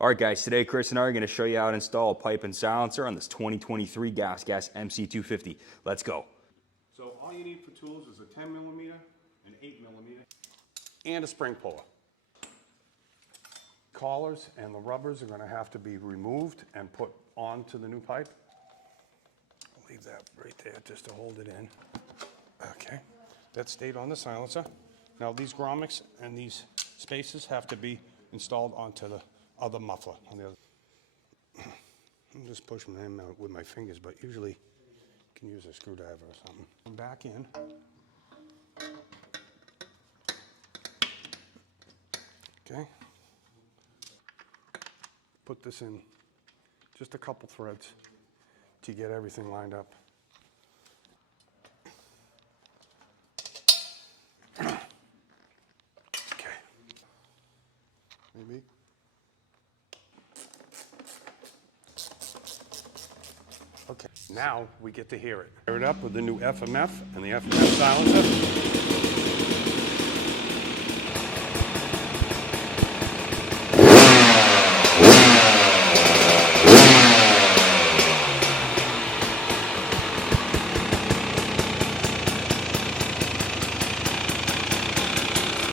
All right, guys, today Chris and I are going to show you how to install a pipe and silencer on this 2023 GasGas MC250. Let's go. So all you need for tools is a 10 millimeter, an 8 millimeter, and a spring puller. Collars and the rubbers are going to have to be removed and put onto the new pipe. I'll leave that right there just to hold it in. Okay, that stayed on the silencer. Now these grommets and these spaces have to be installed onto the other muffler on the other. I'm just pushing them out with my fingers, but usually you can use a screwdriver or something. I'm back in. Okay. Put this in just a couple threads to get everything lined up. Okay. Maybe. Okay, now we get to hear it. Hear it up with the new FMF and the FMF silencer.